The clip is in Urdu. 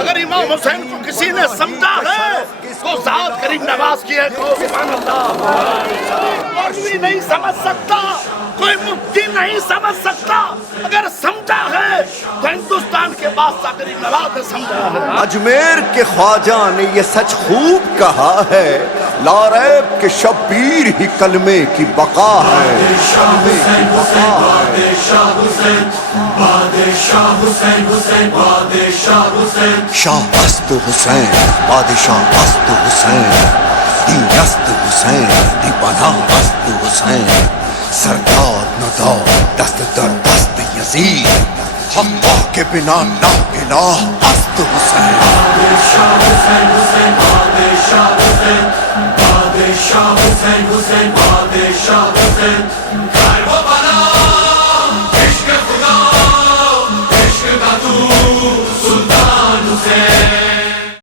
اگر امام حسین کو کسی نے سمجھا ہے تو ذات کریم نواز کی ہے کو سبحان اللہ. مولوی نہیں سمجھ سکتا, کوئی مفتی نہیں سمجھ سکتا, اگر سمجھا ہے تو ہندوستان کے بادشاہ کریم نواز نے سمجھا ہے. اجمیر کے خواجہ نے یہ سچ خوب کہا ہے, لا ریب کہ شبیر ہی کلمے کی بقا ہے. شاہ است حسین, بادشاہ است حسین, دین است حسین, دیوانہ است حسین, سردار ندا دست در دست یزید, حقا کے بنا لا الہ است حسین. بادشاہ حسین حسین بادشاہ حسین, بادشاہ حسین حسین بادشاہ حسین.